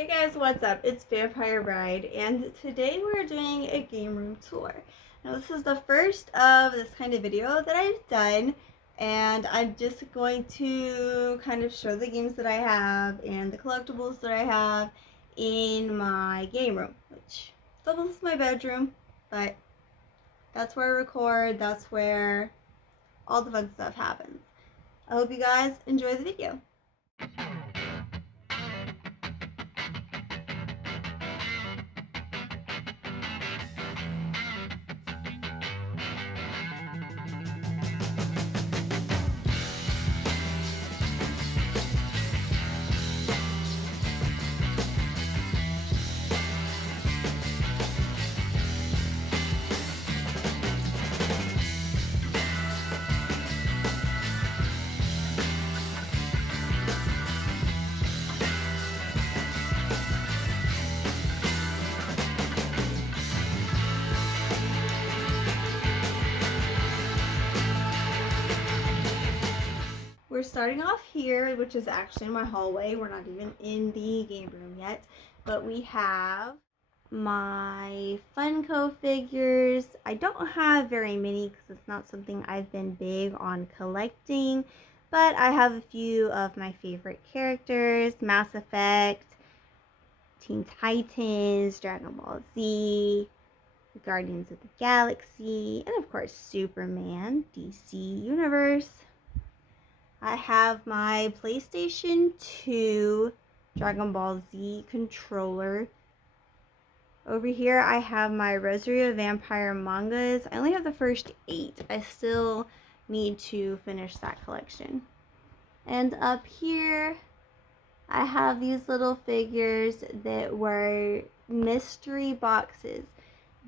Hey guys, what's up? It's Vampire Bride, and today we're doing a game room tour. Now this is the first of this kind of video that I've done, and I'm just going to kind of show the games that I have and the collectibles that I have in my game room, which doubles as my bedroom, but that's where I record, that's where all the fun stuff happens. I hope you guys enjoy the video. We're starting off here, which is actually my hallway. We're not even in the game room yet, but we have my Funko figures. I don't have very many because it's not something I've been big on collecting, but I have a few of my favorite characters: Mass Effect, Teen Titans, Dragon Ball Z, Guardians of the Galaxy, and of course Superman, DC Universe. I have my PlayStation 2 Dragon Ball Z controller. Over here I have my Rosary of Vampire mangas. I only have the first 8. I still need to finish that collection. And up here I have these little figures that were mystery boxes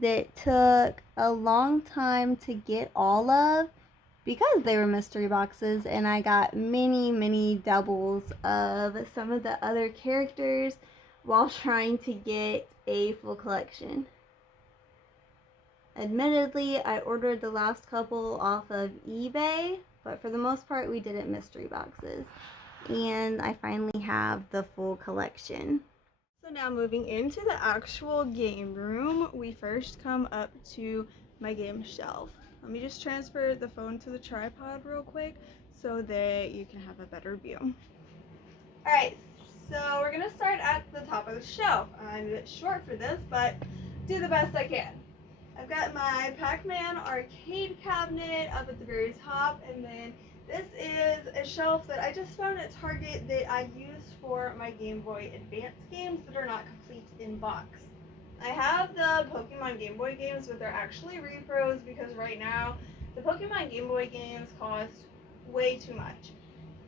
that took a long time to get all of, because they were mystery boxes, and I got many doubles of some of the other characters while trying to get a full collection. Admittedly, I ordered the last couple off of eBay, but for the most part we did it mystery boxes, and I finally have the full collection. So now moving into the actual game room, we first come up to my game shelf. Let me just transfer the phone to the tripod real quick so that you can have a better view. Alright, so we're going to start at the top of the shelf. I'm a bit short for this, but do the best I can. I've got my Pac-Man arcade cabinet up at the very top, and then this is a shelf that I just found at Target that I use for my Game Boy Advance games that are not complete in box. I have the Pokemon Game Boy games, but they're actually repros because right now the Pokemon Game Boy games cost way too much.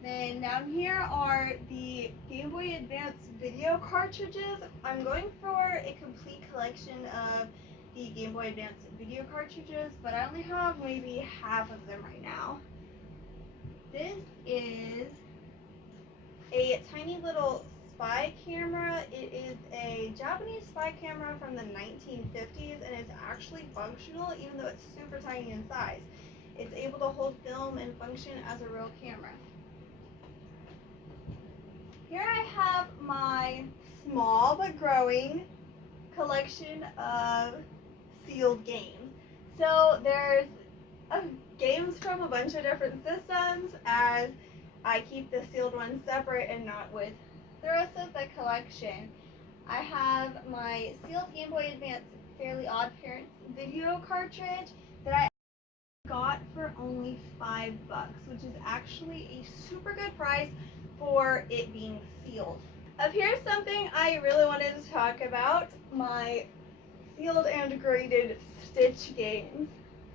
Then down here are the Game Boy Advance video cartridges. I'm going for a complete collection of the Game Boy Advance video cartridges, but I only have maybe half of them right now. This is a tiny little spy camera. It is a Japanese spy camera from the 1950s, and it's actually functional even though it's super tiny in size. It's able to hold film and function as a real camera. Here I have my small but growing collection of sealed games. So there's games from a bunch of different systems, as I keep the sealed ones separate and not with the rest of the collection. I have my sealed Game Boy Advance Fairly Odd Parents video cartridge that I got for only $5, which is actually a super good price for it being sealed. Up here's something I really wanted to talk about: my sealed and graded Stitch games.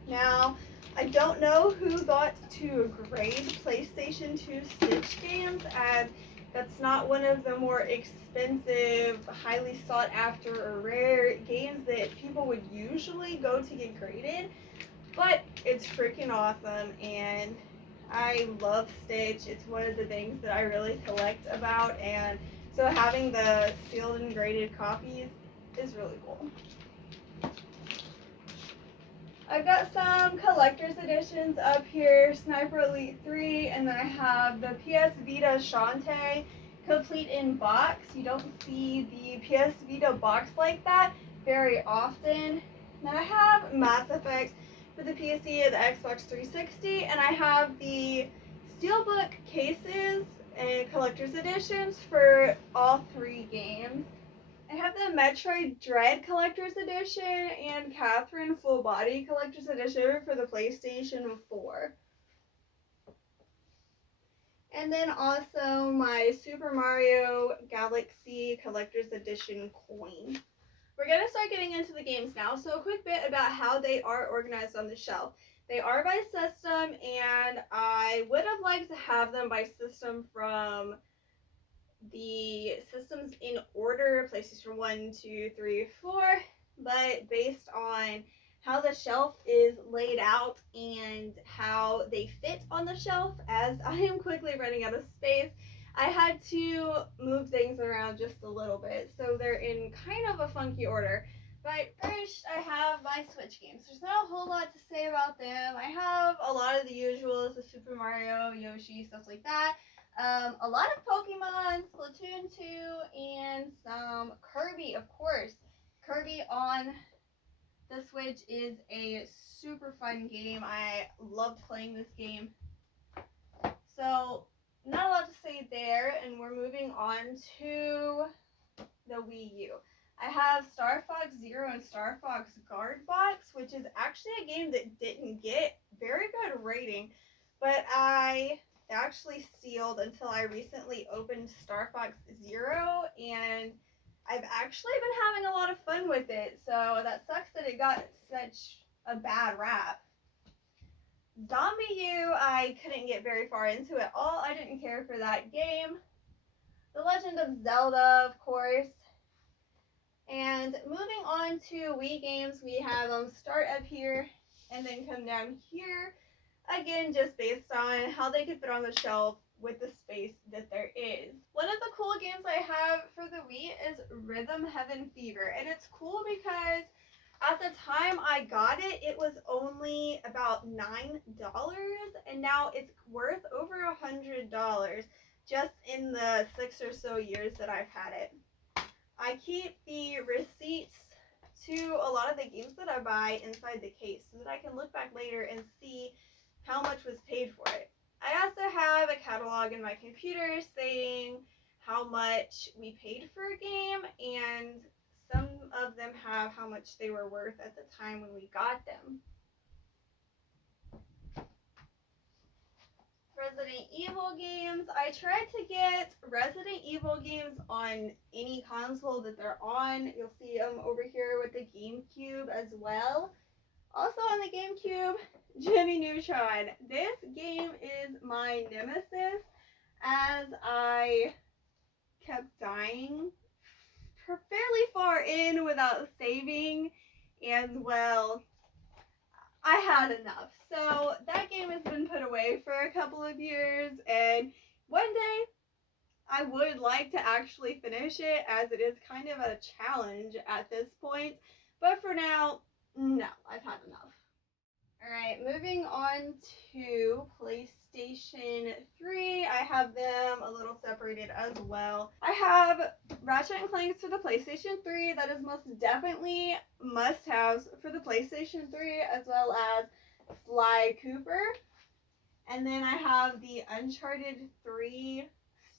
Now, I don't know who thought to grade PlayStation 2 Stitch games, as that's not one of the more expensive, highly sought after, or rare games that people would usually go to get graded, but it's freaking awesome, and I love Stitch. It's one of the things that I really collect about, and so having the sealed and graded copies is really cool. I've got some collector's editions up here: Sniper Elite 3, and then I have the PS Vita Shantae complete in box. You don't see the PS Vita box like that very often. Then I have Mass Effect for the PC and the Xbox 360, and I have the Steelbook cases and collector's editions for all 3 games. I have the Metroid Dread Collector's Edition and Catherine Full Body Collector's Edition for the PlayStation 4. And then also my Super Mario Galaxy Collector's Edition coin. We're going to start getting into the games now. So a quick bit about how they are organized on the shelf. They are by system, and I would have liked to have them by system from the systems in order, PlayStation 1, 2, 3, 4, but based on how the shelf is laid out and how they fit on the shelf, as I am quickly running out of space, I had to move things around just a little bit, so they're in kind of a funky order. But first, I have my Switch games. There's not a whole lot to say about them. I have a lot of the usuals, the Super Mario, Yoshi, stuff like that. A lot of Pokemon, Splatoon 2, and some Kirby, of course. Kirby on the Switch is a super fun game. I loved playing this game. So, not a lot to say there, and we're moving on to the Wii U. I have Star Fox Zero and Star Fox Guard Box, which is actually a game that didn't get very good rating, but I actually sealed until I recently opened Star Fox Zero, and I've actually been having a lot of fun with it, so that sucks that it got such a bad rap. Zombie U, I couldn't get very far into at all. I didn't care for that game. The Legend of Zelda, of course. And moving on to Wii games, we have them start up here and then come down here. Again, just based on how they could fit on the shelf with the space that there is. One of the cool games I have for the Wii is Rhythm Heaven Fever. And it's cool because at the time I got it, it was only about $9, and now it's worth over $100 just in the 6 or so years that I've had it. I keep the receipts to a lot of the games that I buy inside the case so that I can look back later and see how much was paid for it. I also have a catalog in my computer saying how much we paid for a game, and some of them have how much they were worth at the time when we got them. Resident Evil games. I tried to get Resident Evil games on any console that they're on. You'll see them over here with the GameCube as well. Also on the GameCube, Jimmy Neutron. This game is my nemesis, as I kept dying fairly far in without saving, and well, I had enough. So that game has been put away for a couple of years, and one day I would like to actually finish it, as it is kind of a challenge at this point. But for now, no, I've had enough. Alright, moving on to PlayStation 3. I have them a little separated as well. I have Ratchet & Clank for the PlayStation 3. That is most definitely must-haves for the PlayStation 3, as well as Sly Cooper. And then I have the Uncharted 3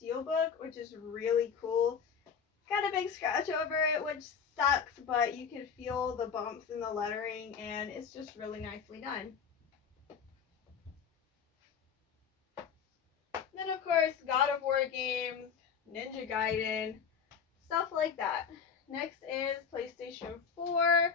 Steelbook, which is really cool. It's got a big scratch over it, which sucks, but you can feel the bumps in the lettering, and it's just really nicely done. Then, of course, God of War games, Ninja Gaiden, stuff like that. Next is PlayStation 4.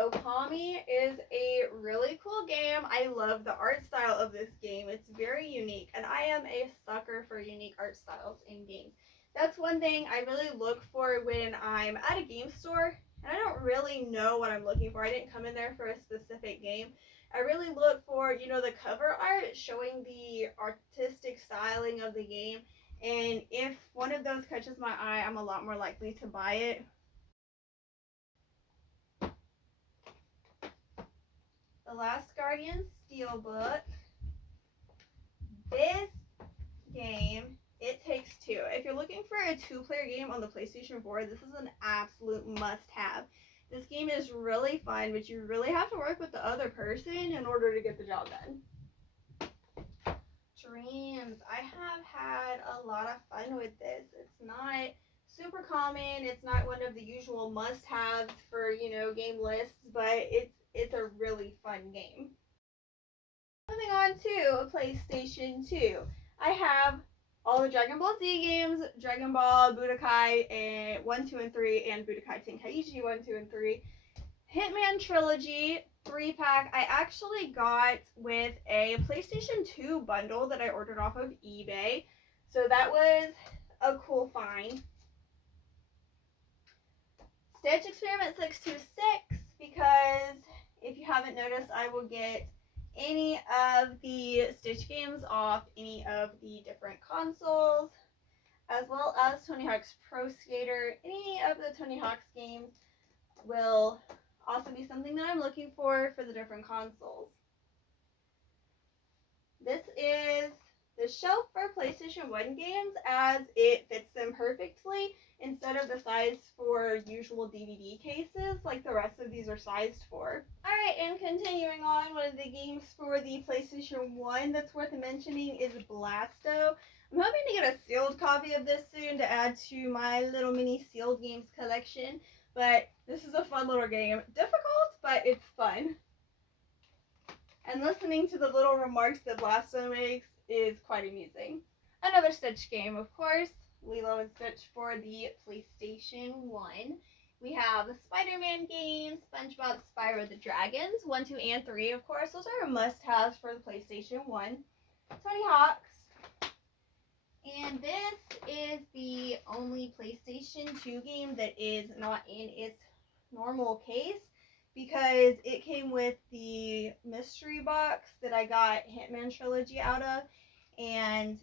Okami is a really cool game. I love the art style of this game. It's very unique, and I am a sucker for unique art styles in games. That's one thing I really look for when I'm at a game store, and I don't really know what I'm looking for. I didn't come in there for a specific game. I really look for, the cover art showing the artistic styling of the game, and if one of those catches my eye, I'm a lot more likely to buy it. The Last Guardian Steelbook. This game It Takes Two. If you're looking for a two-player game on the PlayStation 4, this is an absolute must-have. This game is really fun, but you really have to work with the other person in order to get the job done. Dreams. I have had a lot of fun with this. It's not super common. It's not one of the usual must-haves for, game lists, but it's a really fun game. Moving on to PlayStation 2. I have all the Dragon Ball Z games, Dragon Ball, Budokai, and 1, 2, and 3, and Budokai Tenkaichi 1, 2, and 3. Hitman Trilogy 3-pack I actually got with a PlayStation 2 bundle that I ordered off of eBay. So that was a cool find. Stitch Experiment 626, because if you haven't noticed, I will get any of the Stitch games off any of the different consoles, as well as Tony Hawk's Pro Skater. Any of the Tony Hawk's games will also be something that I'm looking for the different consoles. This is the shelf for PlayStation 1 games, as it fits them perfectly instead of the size for usual DVD cases like the rest of these are sized for. Alright, and continuing on, one of the games for the PlayStation 1 that's worth mentioning is Blasto. I'm hoping to get a sealed copy of this soon to add to my little mini sealed games collection, but this is a fun little game. Difficult, but it's fun. And listening to the little remarks that Blasto makes is quite amusing. Another Stitch game, of course, Lilo and Stitch for the PlayStation 1. We have the Spider-Man games, SpongeBob Spyro the Dragons, 1, 2, and 3, of course. Those are must-haves for the PlayStation 1. Tony Hawk's. And this is the only PlayStation 2 game that is not in its normal case, because it came with the mystery box that I got Hitman Trilogy out of, and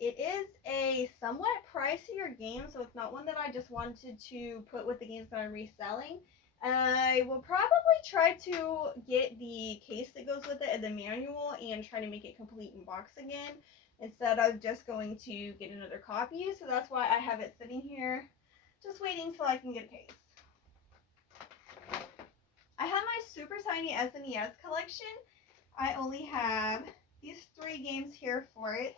it is a somewhat pricier game, so it's not one that I just wanted to put with the games that I'm reselling. I will probably try to get the case that goes with it and the manual and try to make it complete in box again, instead of just going to get another copy. So that's why I have it sitting here, just waiting till I can get a case. I have my super tiny SNES collection. I only have these 3 games here for it.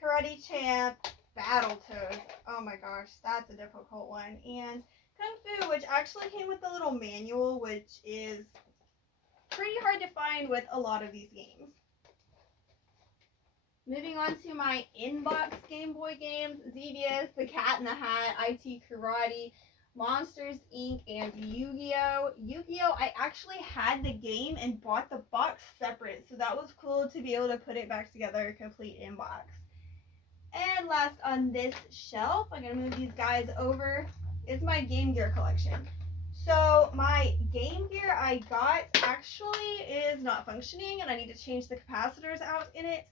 Karate Champ, Battletoads, oh my gosh, that's a difficult one, and Kung Fu, which actually came with a little manual, which is pretty hard to find with a lot of these games. Moving on to my inbox Game Boy games, Xevious, The Cat in the Hat, IT Karate, Monsters Inc., and Yu-Gi-Oh! Yu-Gi-Oh! I actually had the game and bought the box separate, so that was cool to be able to put it back together, complete inbox. And last on this shelf, I'm going to move these guys over, is my Game Gear collection. So my Game Gear I got actually is not functioning, and I need to change the capacitors out in it.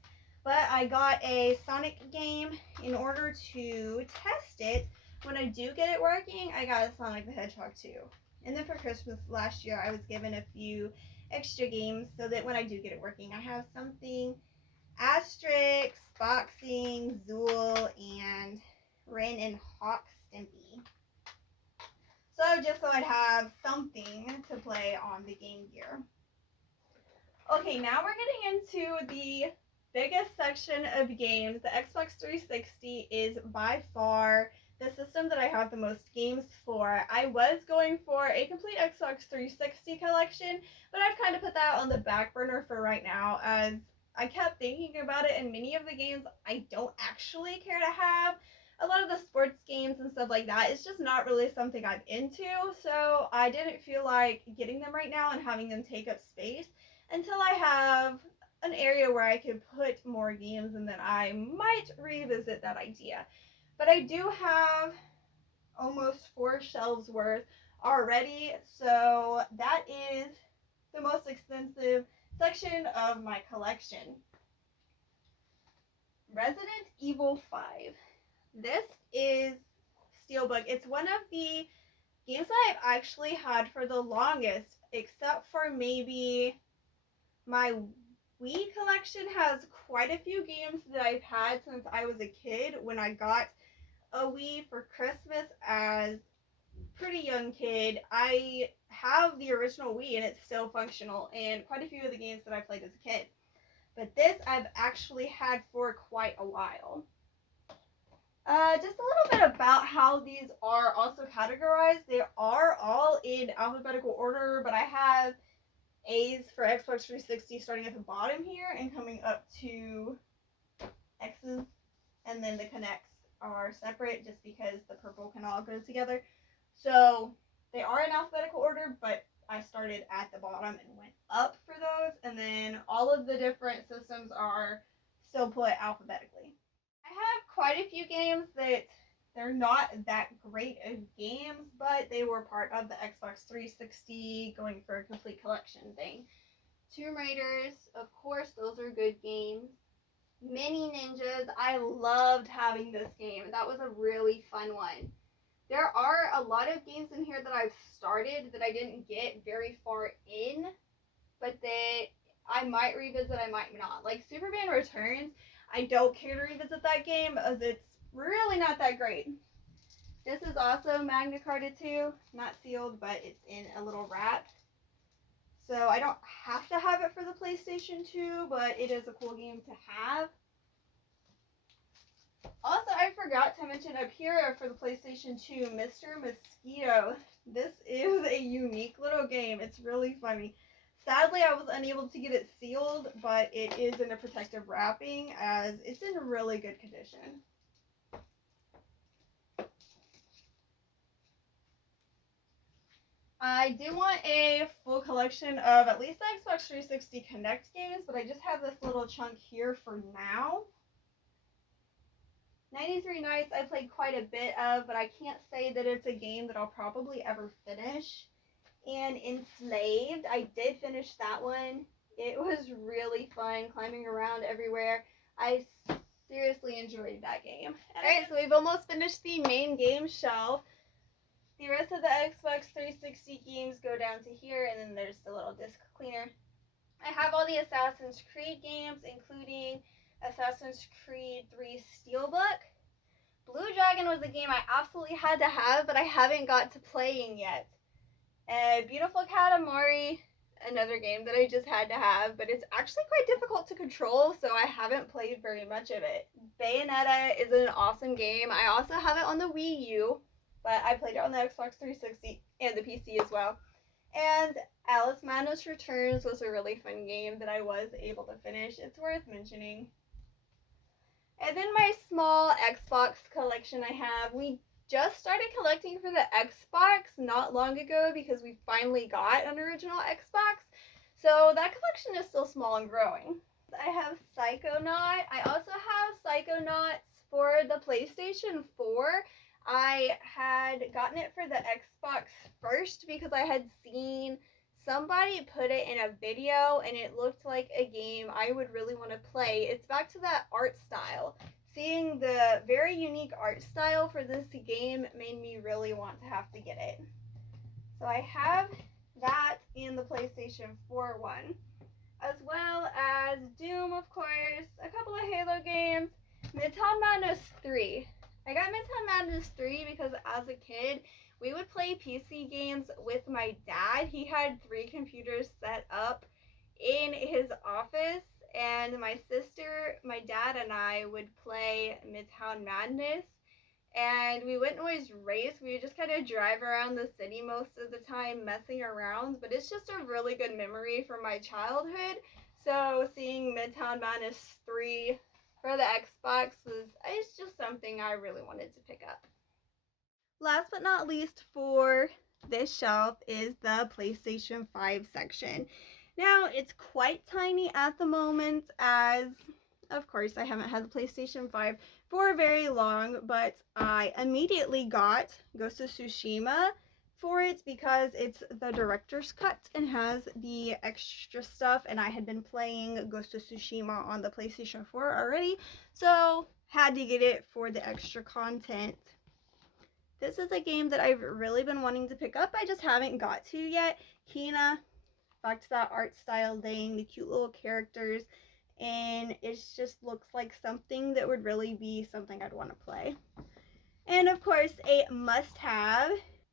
But I got a Sonic game in order to test it. When I do get it working, I got a Sonic the Hedgehog 2. And then for Christmas last year, I was given a few extra games so that when I do get it working, I have something Asterix, Boxing, Zool, and Ren and Hawk Stimpy. So just so I'd have something to play on the Game Gear. Okay, now we're getting into the biggest section of games. The Xbox 360 is by far the system that I have the most games for. I was going for a complete Xbox 360 collection, but I've kind of put that on the back burner for right now, as I kept thinking about it, and many of the games I don't actually care to have. A lot of the sports games and stuff like that, it's just not really something I'm into, so I didn't feel like getting them right now and having them take up space until I have an area where I could put more games, and then I might revisit that idea. But I do have almost 4 shelves worth already, so that is the most extensive section of my collection. Resident Evil 5. This is Steelbook. It's one of the games that I've actually had for the longest, except for maybe my Wii collection has quite a few games that I've had since I was a kid. When I got a Wii for Christmas as a pretty young kid, I have the original Wii and it's still functional, and quite a few of the games that I played as a kid. But this I've actually had for quite a while. Just a little bit about how these are also categorized. They are all in alphabetical order, but I have A's for Xbox 360 starting at the bottom here and coming up to X's, and then the connects are separate just because the purple can all go together. So they are in alphabetical order, but I started at the bottom and went up for those, and then all of the different systems are still put alphabetically. I have quite a few games that they're not that great of games, but they were part of the Xbox 360 going for a complete collection thing. Tomb Raiders, of course, those are good games. Mini Ninjas, I loved having this game. That was a really fun one. There are a lot of games in here that I've started that I didn't get very far in, but that I might revisit, I might not. Like Superman Returns, I don't care to revisit that game as it's really not that great. This is also Magna Carta 2, not sealed, but it's in a little wrap. So I don't have to have it for the PlayStation 2, but it is a cool game to have. Also, I forgot to mention up here for the PlayStation 2, Mr. Mosquito. This is a unique little game. It's really funny. Sadly, I was unable to get it sealed, but it is in a protective wrapping as it's in really good condition. I do want a full collection of at least the Xbox 360 Connect games, but I just have this little chunk here for now. 93 Nights I played quite a bit of, but I can't say that it's a game that I'll probably ever finish. And Enslaved, I did finish that one. It was really fun, climbing around everywhere. I seriously enjoyed that game. Alright, so we've almost finished the main game shelf. The rest of the Xbox 360 games go down to here, and then there's the little disc cleaner. I have all the Assassin's Creed games, including Assassin's Creed 3 Steelbook. Blue Dragon was a game I absolutely had to have, but I haven't got to playing yet. Beautiful Katamari, another game that I just had to have, but it's actually quite difficult to control, so I haven't played very much of it. Bayonetta is an awesome game. I also have it on the Wii U, but I played it on the Xbox 360 and the PC as well. And Alice Madness Returns was a really fun game that I was able to finish. It's worth mentioning. And then my small Xbox collection I have. We just started collecting for the Xbox not long ago because we finally got an original Xbox. So that collection is still small and growing. I have Psychonaut. I also have Psychonauts for the PlayStation 4. I had gotten it for the Xbox first because I had seen somebody put it in a video and it looked like a game I would really want to play. It's back to that art style. Seeing the very unique art style for this game made me really want to have to get it. So I have that in the PlayStation 4 one, as well as Doom, of course, a couple of Halo games, Midtown Madness 3. I got Midtown Madness 3 because as a kid, we would play PC games with my dad. He had 3 computers set up in his office, and my sister, my dad, and I would play Midtown Madness, and we wouldn't always race. We would just kind of drive around the city most of the time messing around, but it's just a really good memory from my childhood. So seeing Midtown Madness 3 for the Xbox it's just something I really wanted to pick up. Last but not least for this shelf is the PlayStation 5 section. Now, it's quite tiny at the moment as, of course, I haven't had the PlayStation 5 for very long, but I immediately got Ghost of Tsushima for it because it's the director's cut and has the extra stuff, and I had been playing Ghost of Tsushima on the PlayStation 4 already, so had to get it for the extra content. This is a game that I've really been wanting to pick up, I just haven't got to yet. Kena back to that art style thing, the cute little characters, and it just looks like something that would really be something I'd want to play. And of course, a must-have,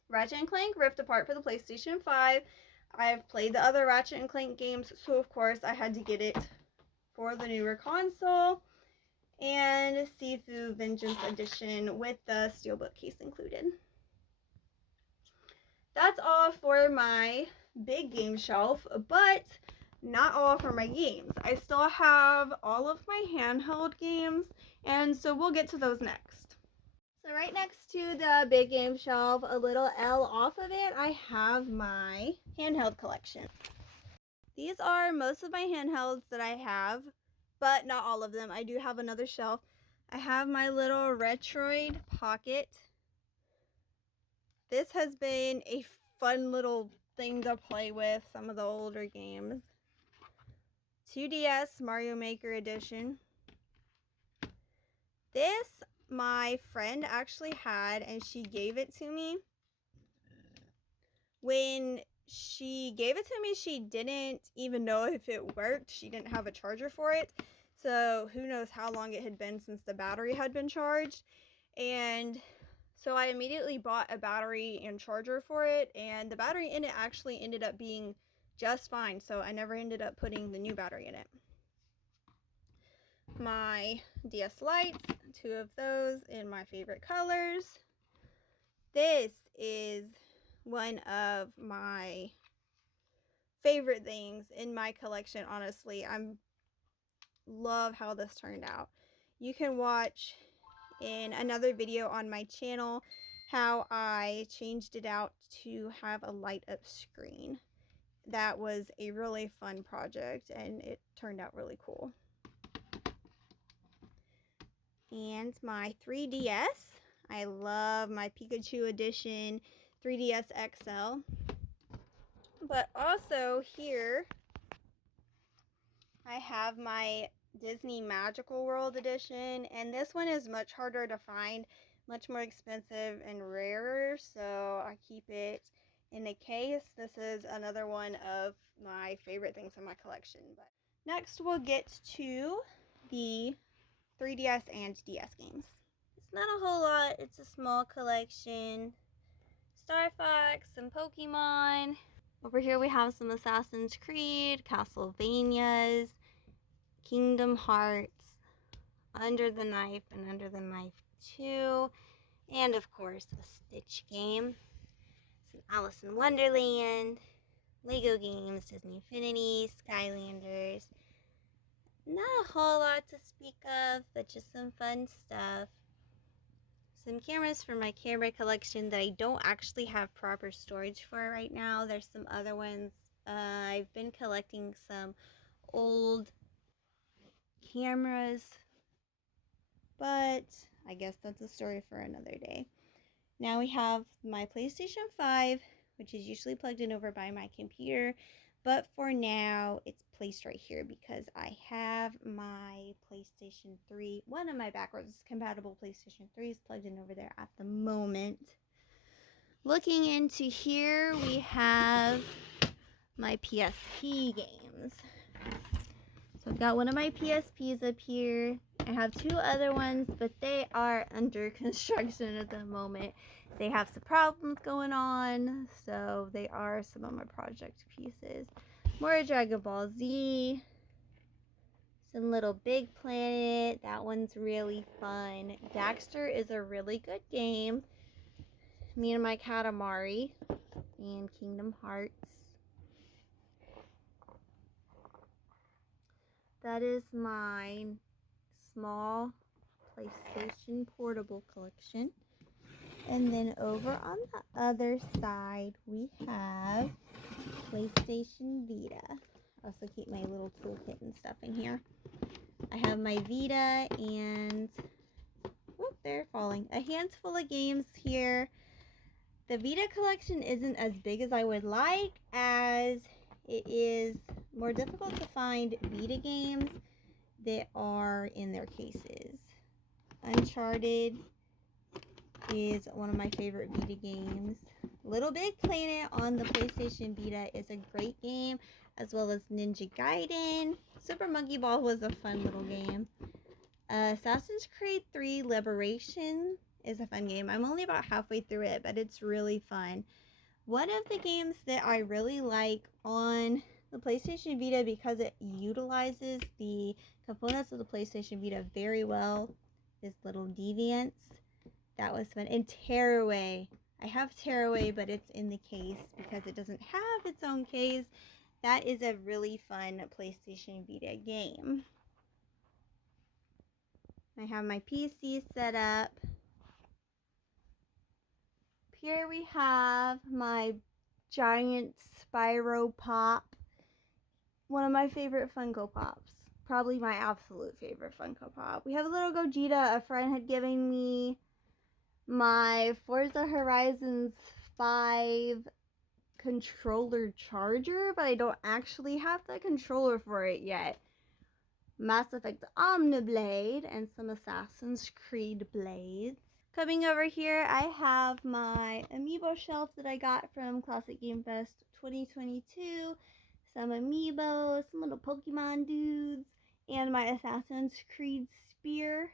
Ratchet & Clank Rift Apart for the PlayStation 5. I've played the other Ratchet & Clank games, so of course I had to get it for the newer console. And See-Through Vengeance Edition with the steelbook case included. That's all for my big game shelf, but not all for my games. I still have all of my handheld games, and so we'll get to those next. So right next to the big game shelf, a little L off of it, I have my handheld collection. These are most of my handhelds that I have, but not all of them. I do have another shelf. I have my little Retroid Pocket. This has been a fun little thing to play with some of the older games. 2DS Mario Maker Edition. This my friend actually had, and she gave it to me. When she gave it to me, she didn't even know if it worked. She didn't have a charger for it. So who knows how long it had been since the battery had been charged. And so I immediately bought a battery and charger for it. And the battery in it actually ended up being just fine. So I never ended up putting the new battery in it. My DS lights, 2 of those in my favorite colors. This is one of my favorite things in my collection, honestly. I love how this turned out. You can watch in another video on my channel how I changed it out to have a light up screen. That was a really fun project and it turned out really cool. And my 3DS. I love my Pikachu edition 3DS XL. But also here I have my Disney Magical World edition, and this one is much harder to find, much more expensive and rarer, so I keep it in a case. This is another one of my favorite things in my collection. But next we'll get to the 3DS and DS games. It's not a whole lot, it's a small collection. Star Fox, some Pokemon. Over here we have some Assassin's Creed, Castlevanias, Kingdom Hearts, Under the Knife and Under the Knife 2, and of course a Stitch game, some Alice in Wonderland, Lego games, Disney Infinity, Skylanders. Not a whole lot to speak of, but just some fun stuff. Some cameras for my camera collection that I don't actually have proper storage for right now. There's some other ones. I've been collecting some old cameras, but I guess that's a story for another day. Now we have my PlayStation 5, which is usually plugged in over by my computer, but for now it's placed right here because I have my PlayStation 3, one of my backwards compatible PlayStation 3s plugged in over there at the moment. Looking into here, we have my PSP games. So I've got one of my PSPs up here. I have 2 other ones, but they are under construction at the moment. They have some problems going on, so they are some of my project pieces. More Dragon Ball Z. Some Little Big Planet. That one's really fun. Daxter is a really good game. Me and my cat Amari. And Kingdom Hearts. That is my small PlayStation portable collection. And then over on the other side, we have PlayStation Vita. I also keep my little toolkit and stuff in here. I have my Vita and, whoop, they're falling. A handful of games here. The Vita collection isn't as big as I would like, as it is more difficult to find Vita games that are in their cases. Uncharted is one of my favorite Vita games. Little Big Planet on the PlayStation Vita is a great game. as well as Ninja Gaiden. Super Monkey Ball was a fun little game. Assassin's Creed 3 Liberation is a fun game. I'm only about halfway through it, but it's really fun. One of the games that I really like on the PlayStation Vita, because it utilizes the components of the PlayStation Vita very well, is Little Deviants. That was fun. And Tearaway. I have Tearaway, but it's in the case because it doesn't have its own case. That is a really fun PlayStation Vita game. I have my PC set up. Here we have my giant Spyro Pop. One of my favorite Funko Pops. Probably my absolute favorite Funko Pop. We have a little Gogeta. A friend had given me my Forza Horizons 5 controller charger, but I don't actually have the controller for it yet. Mass Effect Omniblade and some Assassin's Creed blades. Coming over here, I have my amiibo shelf that I got from Classic Game Fest 2022. Some amiibos, some little Pokemon dudes, and my Assassin's Creed spear.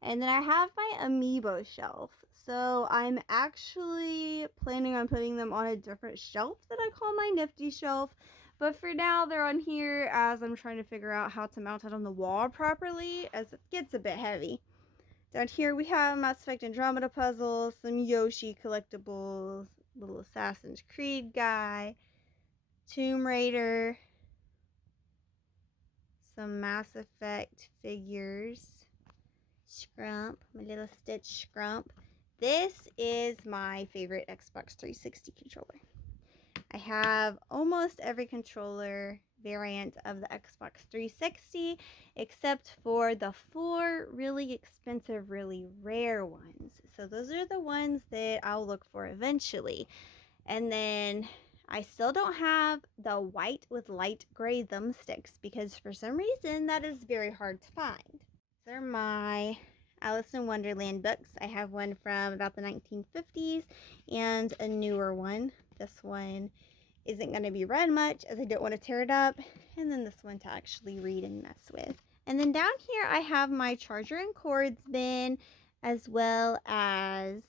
And then I have my amiibo shelf. So I'm actually planning on putting them on a different shelf that I call my nifty shelf. But for now, they're on here as I'm trying to figure out how to mount it on the wall properly, as it gets a bit heavy. Down here we have Mass Effect Andromeda puzzles, some Yoshi collectibles, little Assassin's Creed guy, Tomb Raider, some Mass Effect figures, Scrump, my little Stitch Scrump. This is my favorite Xbox 360 controller. I have almost every controller variant of the Xbox 360 except for the 4 really expensive, really rare ones. So those are the ones that I'll look for eventually. And then I still don't have the white with light gray thumbsticks because for some reason that is very hard to find. These are my Alice in Wonderland books. I have one from about the 1950s and a newer one. This one isn't going to be read much as I don't want to tear it up. And then this one to actually read and mess with. And then down here I have my charger and cords bin, as well as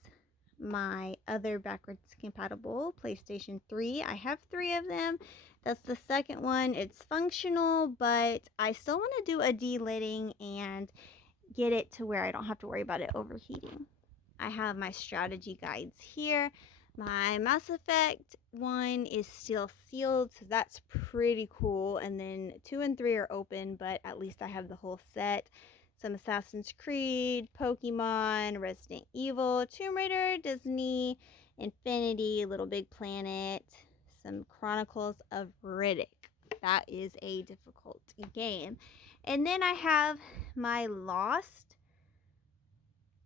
my other backwards compatible PlayStation 3. I have 3 of them. That's the second one. It's functional, but I still want to do a delidding and get it to where I don't have to worry about it overheating. I have my strategy guides here. My Mass Effect one is still sealed, so that's pretty cool. And then 2 and 3 are open, but at least I have the whole set. Some Assassin's Creed, Pokemon, Resident Evil, Tomb Raider, Disney, Infinity, Little Big Planet, some Chronicles of Riddick. That is a difficult game. And then I have my Lost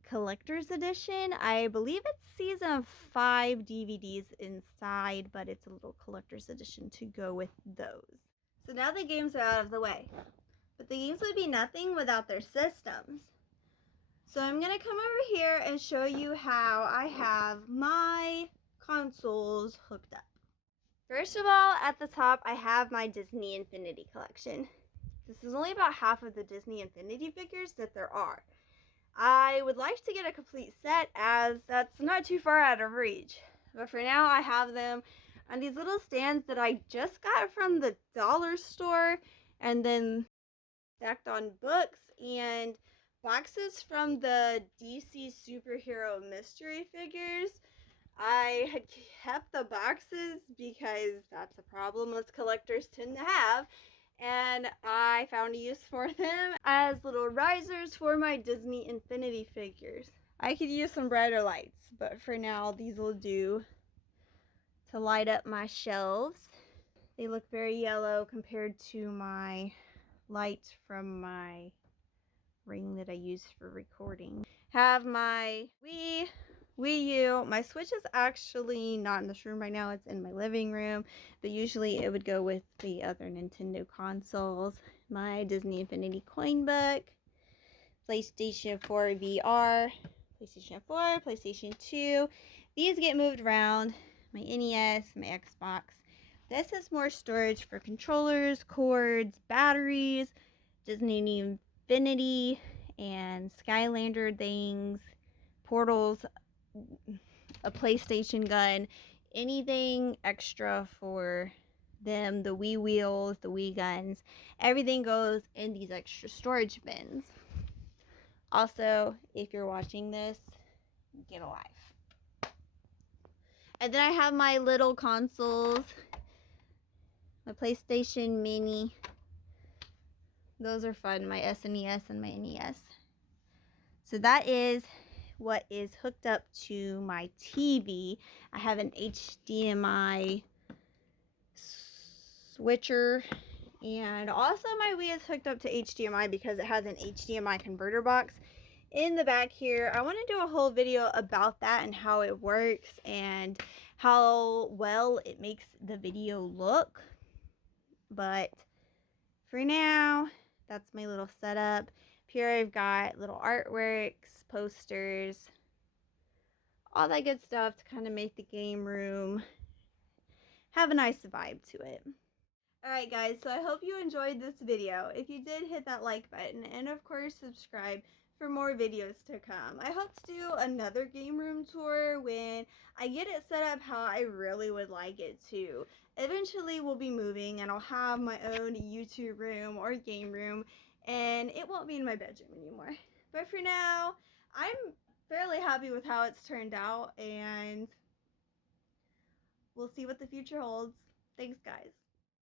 Collector's Edition. I believe it's season 5 DVDs inside, but it's a little collector's edition to go with those. So now the games are out of the way. But the games would be nothing without their systems. So I'm going to come over here and show you how I have my consoles hooked up. First of all, at the top, I have my Disney Infinity collection. This is only about half of the Disney Infinity figures that there are. I would like to get a complete set as that's not too far out of reach. But for now, I have them on these little stands that I just got from the dollar store, and then stacked on books and boxes from the DC superhero mystery figures. I had kept the boxes because that's a problem most collectors tend to have, and I found a use for them as little risers for my Disney Infinity figures. I could use some brighter lights, but for now these will do to light up my shelves. They look very yellow compared to my light from my ring that I use for recording. Have my Wii U. My Switch is actually not in this room right now. It's in my living room, but usually it would go with the other Nintendo consoles. My Disney Infinity coin book, PlayStation 4 VR, PlayStation 4, PlayStation 2. These get moved around. My NES, my Xbox. This is more storage for controllers, cords, batteries, Disney Infinity, and Skylander things, portals, a PlayStation gun, anything extra for them, the Wii wheels, the Wii guns, everything goes in these extra storage bins. Also, if you're watching this, get a life. And then I have my little consoles, my PlayStation Mini. Those are fun, my SNES and my NES. So that is what is hooked up to my TV. I have an HDMI switcher, and also my Wii is hooked up to HDMI because it has an HDMI converter box in the back here. I want to do a whole video about that and how it works and how well it makes the video look. But for now, that's my little setup. Here I've got little artworks, posters, all that good stuff to kind of make the game room have a nice vibe to it. Alright guys, so I hope you enjoyed this video. If you did, hit that like button, and of course subscribe for more videos to come. I hope to do another game room tour when I get it set up how I really would like it to. Eventually we'll be moving and I'll have my own YouTube room or game room, and it won't be in my bedroom anymore. But for now, I'm fairly happy with how it's turned out, and we'll see what the future holds. Thanks guys.